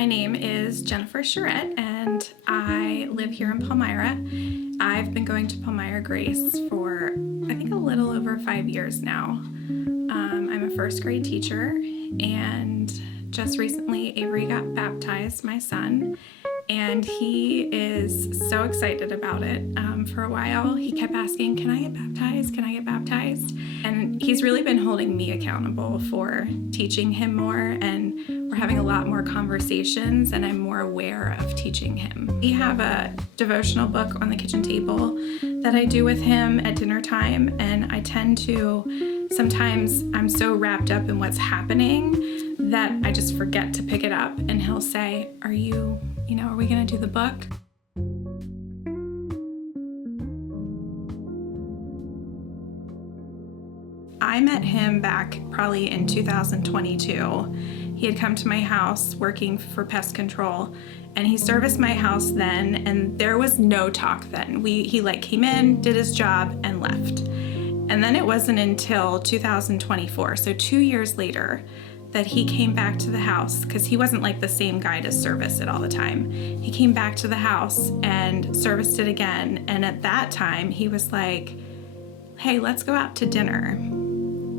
My name is Jen Charette, and I live here in Palmyra. I've been going to Palmyra Grace for, I think, a little over 5 years now. I'm a first grade teacher, and just recently Avery got baptized, my son, and he is so excited about it. For a while, he kept asking, can I get baptized? Can I get baptized? And he's really been holding me accountable for teaching him more, and we're having a lot more conversations, and I'm more aware of teaching him. We have a devotional book on the kitchen table that I do with him at dinner time, and I tend to, sometimes I'm so wrapped up in what's happening that I just forget to pick it up, and he'll say, are we gonna do the book? I met him back probably in 2022. He had come to my house working for pest control, and he serviced my house then, and there was no talk then. He came in, did his job, and left. And then it wasn't until 2024, so 2 years later, that he came back to the house, because he wasn't like the same guy to service it all the time. He came back to the house and serviced it again, and at that time he was like, hey, let's go out to dinner.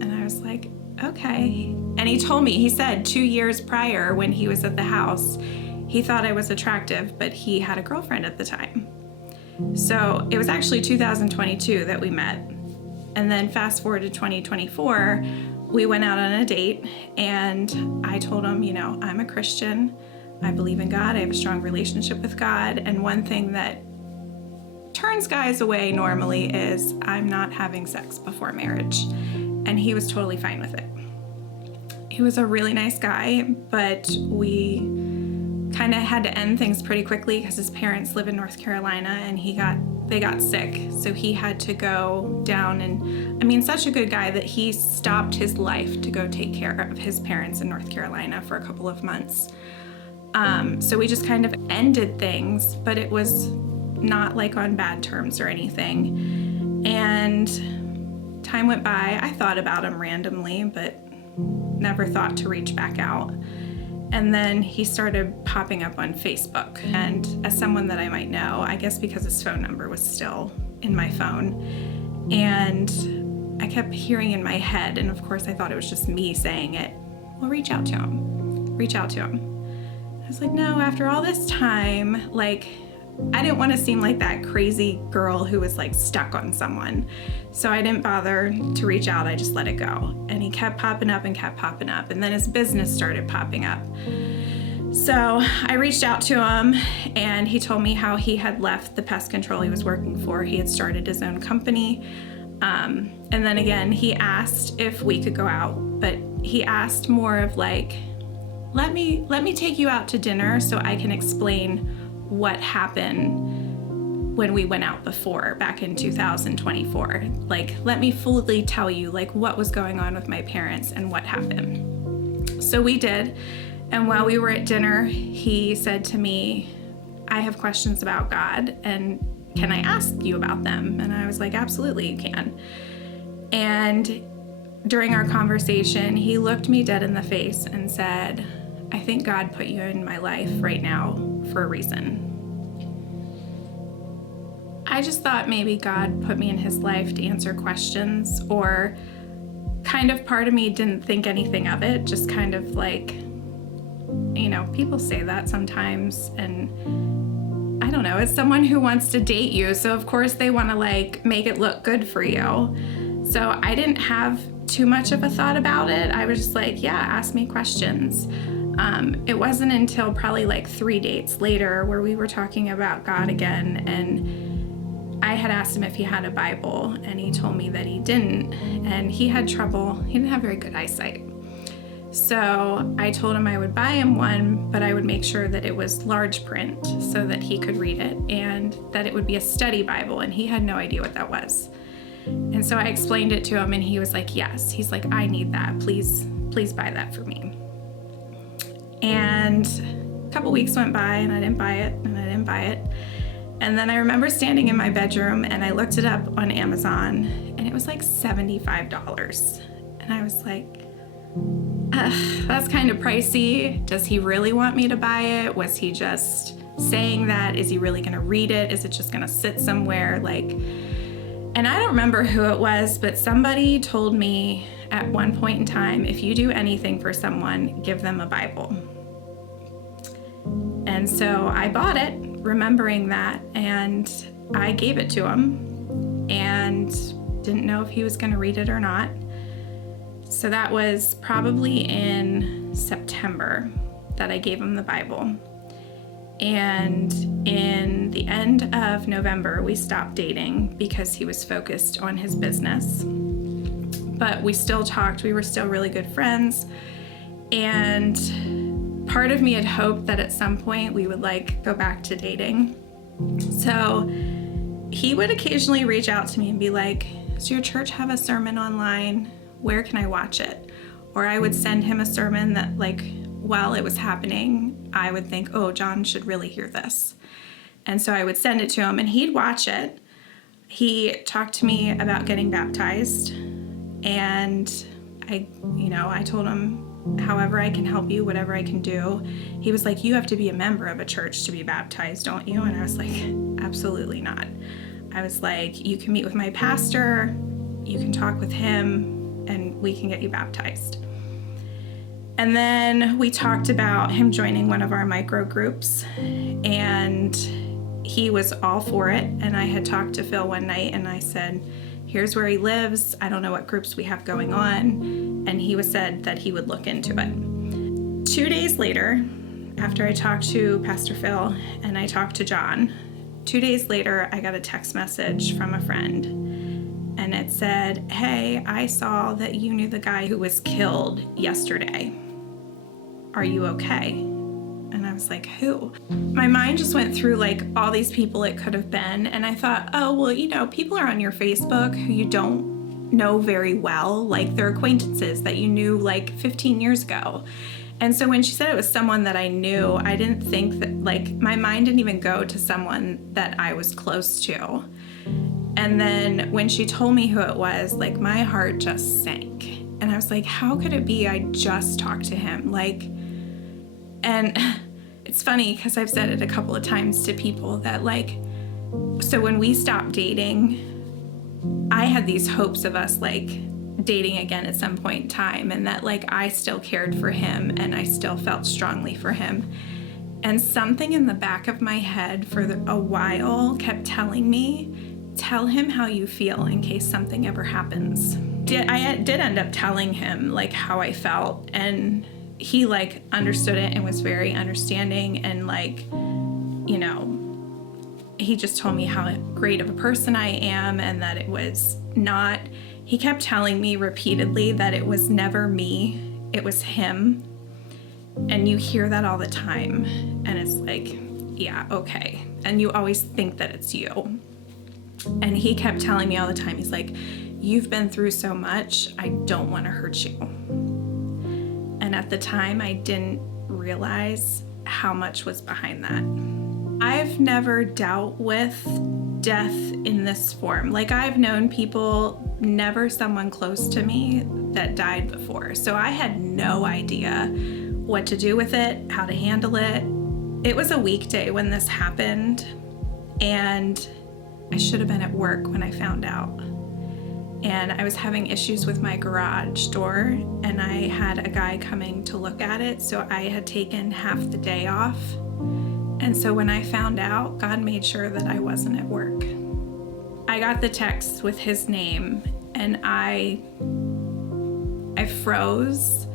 And I was like, okay. And he told me, he said 2 years prior when he was at the house, he thought I was attractive, but he had a girlfriend at the time. So it was actually 2022 that we met. And then fast forward to 2024, we went out on a date, and I told him, I'm a Christian. I believe in God. I have a strong relationship with God. And one thing that turns guys away normally is I'm not having sex before marriage. And he was totally fine with it. He was a really nice guy, but we kind of had to end things pretty quickly because his parents live in North Carolina, and they got sick. So he had to go down, and such a good guy that he stopped his life to go take care of his parents in North Carolina for a couple of months. So we just kind of ended things, but it was not like on bad terms or anything. And time went by. I thought about him randomly, but never thought to reach back out. And then he started popping up on Facebook. And as someone that I might know, I guess because his phone number was still in my phone, and I kept hearing in my head, and of course I thought it was just me saying it, well, reach out to him. Reach out to him. I was like, no, after all this time, I didn't want to seem like that crazy girl who was stuck on someone. So I didn't bother to reach out. I just let it go. And he kept popping up and kept popping up. And then his business started popping up. So I reached out to him, and he told me how he had left the pest control he was working for. He had started his own company. And then again, he asked if we could go out, but he asked more of let me take you out to dinner so I can explain what happened when we went out before, back in 2024. Let me fully tell you what was going on with my parents and what happened. So we did, and while we were at dinner, he said to me, I have questions about God, and can I ask you about them? And I was like, absolutely, you can. And during our conversation, he looked me dead in the face and said, I think God put you in my life right now for a reason. I just thought maybe God put me in his life to answer questions, or kind of part of me didn't think anything of it, just kind of people say that sometimes, and I don't know, it's someone who wants to date you, so of course they want to make it look good for you. So I didn't have too much of a thought about it. I was just yeah, ask me questions. It wasn't until probably 3 dates later where we were talking about God again, and I had asked him if he had a Bible, and he told me that he didn't, and he had trouble. He didn't have very good eyesight. So I told him I would buy him one, but I would make sure that it was large print so that he could read it, and that it would be a study Bible, and he had no idea what that was. And so I explained it to him, and he was like, yes. He's like, I need that. Please buy that for me. And a couple weeks went by, and I didn't buy it, and I didn't buy it. And then I remember standing in my bedroom, and I looked it up on Amazon, and it was $75. And I was like, That's kind of pricey. Does he really want me to buy it? Was he just saying that? Is he really going to read it? Is it just going to sit somewhere? And I don't remember who it was, but somebody told me at one point in time, if you do anything for someone, give them a Bible. And so I bought it, remembering that, and I gave it to him and didn't know if he was going to read it or not. So that was probably in September that I gave him the Bible. And in the end of November, we stopped dating because he was focused on his business. But we still talked. We were still really good friends. And part of me had hoped that at some point we would go back to dating. So he would occasionally reach out to me and be like, does your church have a sermon online? Where can I watch it? Or I would send him a sermon that while it was happening, I would think, oh, John should really hear this. And so I would send it to him and he'd watch it. He talked to me about getting baptized, and I told him, however I can help you, whatever I can do. He was like, you have to be a member of a church to be baptized, don't you? And I was like, absolutely not. I was like, you can meet with my pastor, you can talk with him, and we can get you baptized. And then we talked about him joining one of our micro groups, and he was all for it. And I had talked to Phil one night and I said, here's where he lives. I don't know what groups we have going on. And he said that he would look into it. 2 days later, after I talked to Pastor Phil and I talked to John, 2 days later, I got a text message from a friend. And it said, hey, I saw that you knew the guy who was killed yesterday. Are you okay? And I was like, who? My mind just went through all these people it could have been. And I thought, oh, well, people are on your Facebook who you don't know very well. They're acquaintances that you knew 15 years ago. And so when she said it was someone that I knew, I didn't think that, my mind didn't even go to someone that I was close to. And then when she told me who it was, my heart just sank. And I was like, how could it be I just talked to him? And it's funny because I've said it a couple of times to people that so when we stopped dating, I had these hopes of us dating again at some point in time, and that I still cared for him and I still felt strongly for him. And something in the back of my head for a while kept telling me, tell him how you feel in case something ever happens. I did end up telling him how I felt, and he understood it and was very understanding, and he just told me how great of a person I am, and that it was not, he kept telling me repeatedly that it was never me, it was him. And you hear that all the time, and it's yeah, okay. And you always think that it's you. And he kept telling me all the time, he's like, you've been through so much, I don't want to hurt you. And at the time, I didn't realize how much was behind that. I've never dealt with death in this form. I've known people, never someone close to me, that died before. So I had no idea what to do with it, how to handle it. It was a weekday when this happened, and I should have been at work when I found out. And I was having issues with my garage door, and I had a guy coming to look at it, so I had taken half the day off. And so when I found out, God made sure that I wasn't at work. I got the text with his name, and I froze.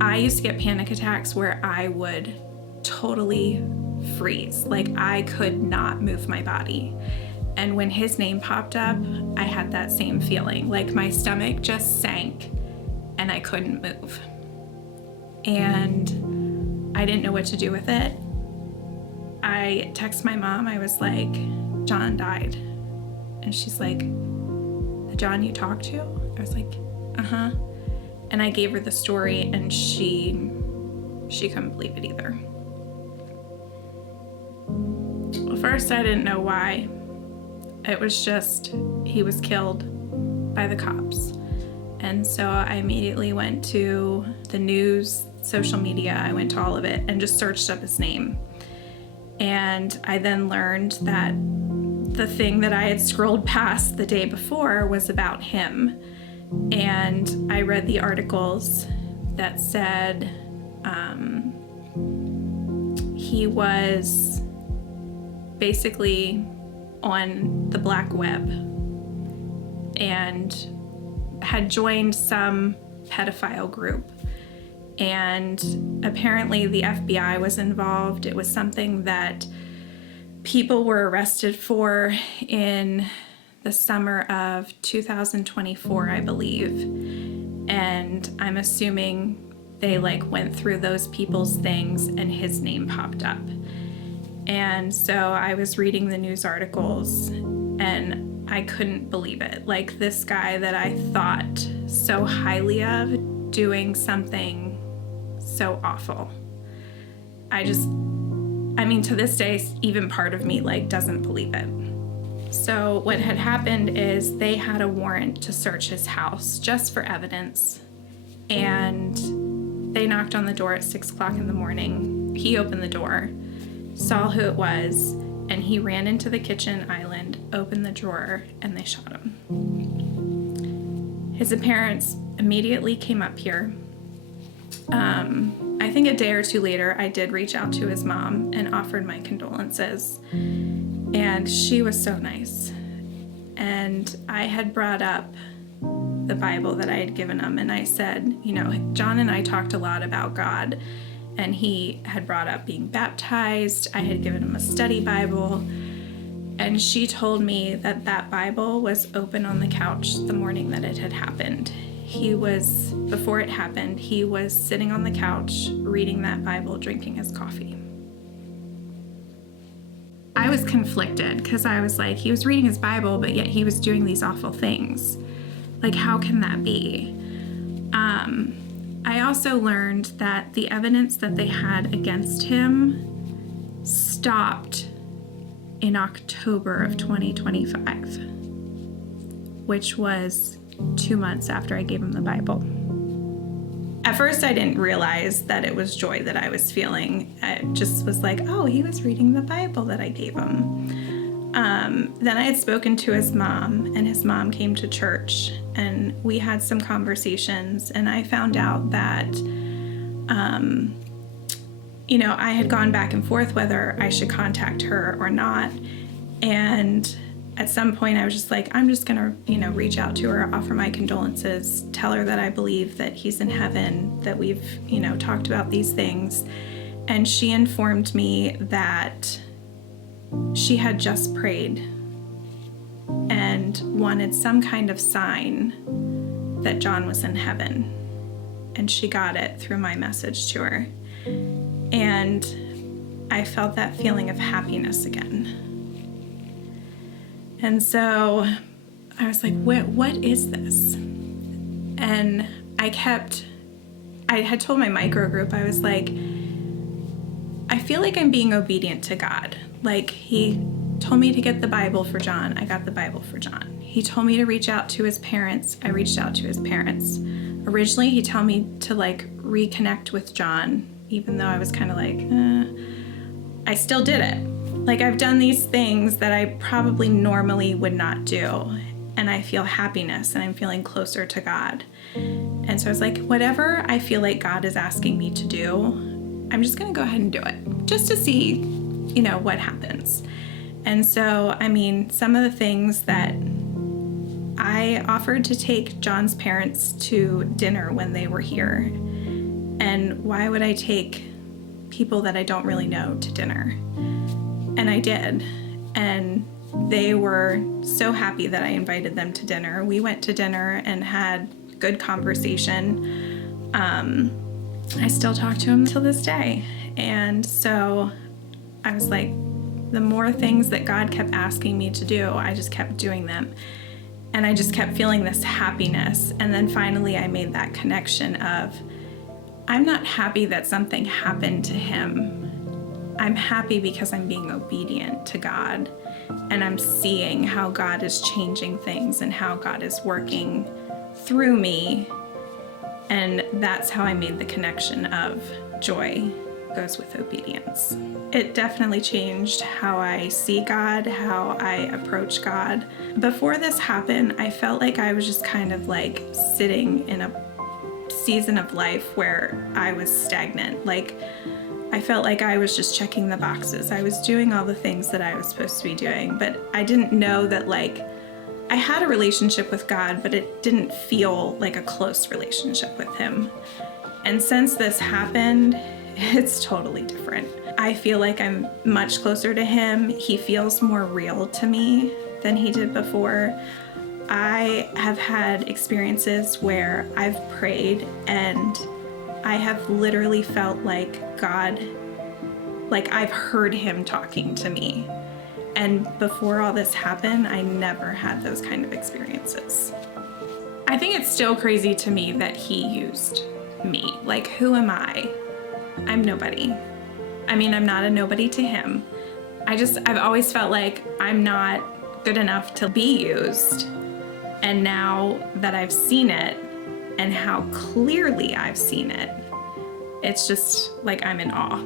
I used to get panic attacks where I would totally freeze. I could not move my body. And when his name popped up, I had that same feeling. My stomach just sank and I couldn't move. And I didn't know what to do with it. I texted my mom. I was like, John died. And she's like, the John you talked to? I was like, uh-huh. And I gave her the story, and she couldn't believe it either. Well, first I didn't know why. It was just, he was killed by the cops. And so I immediately went to the news, social media, I went to all of it and just searched up his name. And I then learned that the thing that I had scrolled past the day before was about him. And I read the articles that said he was basically on the black web and had joined some pedophile group. And apparently the FBI was involved. It was something that people were arrested for in the summer of 2024, I believe. And I'm assuming they went through those people's things and his name popped up. And so I was reading the news articles and I couldn't believe it. This guy that I thought so highly of doing something so awful. To this day, even part of me doesn't believe it. So what had happened is they had a warrant to search his house just for evidence. And they knocked on the door at 6 o'clock in the morning. He opened the door, saw who it was, and he ran into the kitchen island, opened the drawer, and they shot him. His parents immediately came up here. I think a day or two later, I did reach out to his mom and offered my condolences. And she was so nice. And I had brought up the Bible that I had given him. And I said, John and I talked a lot about God. And he had brought up being baptized. I had given him a study Bible. And she told me that that Bible was open on the couch the morning that it had happened. Before it happened, he was sitting on the couch reading that Bible, drinking his coffee. I was conflicted because I was like, he was reading his Bible, but yet he was doing these awful things. How can that be? I also learned that the evidence that they had against him stopped in October of 2025, which was 2 months after I gave him the Bible. At first, I didn't realize that it was joy that I was feeling. I just was like, oh, he was reading the Bible that I gave him. Then I had spoken to his mom, and his mom came to church, and we had some conversations, and I found out that, I had gone back and forth whether I should contact her or not. And at some point I was just like, I'm just gonna, reach out to her, offer my condolences, tell her that I believe that he's in heaven, that we've, talked about these things. And she informed me that she had just prayed and wanted some kind of sign that John was in heaven. And she got it through my message to her. And I felt that feeling of happiness again. And so I was like, what is this? And I had told my micro group, I was like, I feel like I'm being obedient to God. He told me to get the Bible for John. I got the Bible for John. He told me to reach out to his parents. I reached out to his parents. Originally, he told me to reconnect with John, even though I was kind of I still did it. I've done these things that I probably normally would not do, and I feel happiness and I'm feeling closer to God. And so I was like, whatever I feel like God is asking me to do, I'm just going to go ahead and do it just to see, what happens. And so, some of the things that I offered to take John's parents to dinner when they were here. And why would I take people that I don't really know to dinner? And I did. And they were so happy that I invited them to dinner. We went to dinner and had good conversation. I still talk to him till this day. And so I was like, the more things that God kept asking me to do, I just kept doing them. And I just kept feeling this happiness. And then finally I made that connection of, I'm not happy that something happened to him. I'm happy because I'm being obedient to God, and I'm seeing how God is changing things and how God is working through me. And that's how I made the connection of joy goes with obedience. It definitely changed how I see God, how I approach God. Before this happened, I felt like I was just kind of like sitting in a season of life where I was stagnant. Like, I felt like I was just checking the boxes. I was doing all the things that I was supposed to be doing, but I didn't know that, like, I had a relationship with God, but it didn't feel like a close relationship with Him. And since this happened, it's totally different. I feel like I'm much closer to Him. He feels more real to me than He did before. I have had experiences where I've prayed and I have literally felt like God, like I've heard Him talking to me. And before all this happened, I never had those kind of experiences. I think it's still crazy to me that He used me. Like, who am I? I'm nobody. I mean, I'm not a nobody to Him. I've always felt like I'm not good enough to be used. And now that I've seen it and how clearly I've seen it, it's just like I'm in awe.